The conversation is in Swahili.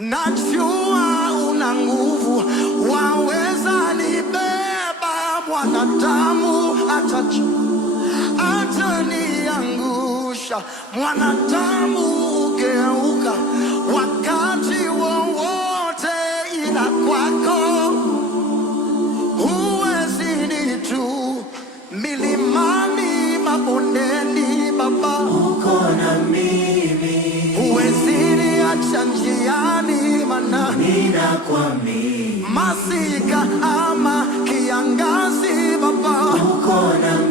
Najua una nguvu, waweza nibeba. Mwanadamu ataniangusha, mwanadamu ugeuka wakati wowote, ila kwako huwezi nitu. Milimani, mabondeni, Baba uko na mimi, huwezi niacha njiani, mana ninakuamini. Masika ama kiangazi, Baba uko na mimi.